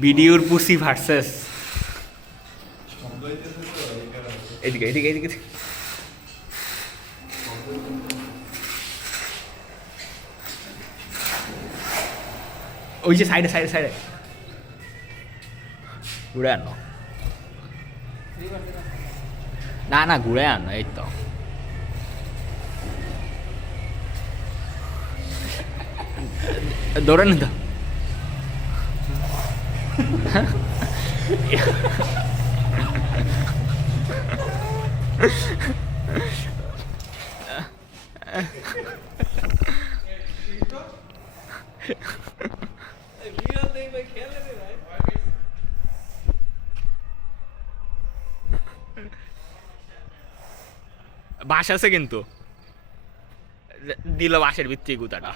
ভিডিওর পুসি ভার্সেস এদিকে এদিকে এদিকে ওই যে সাইডে সাইডে সাইডে ঘুরে আনো না না ঘুরে আনো এই তো ধরে না তো বাস আছে কিন্তু দিল বাসের ভিত্তি গুতাটা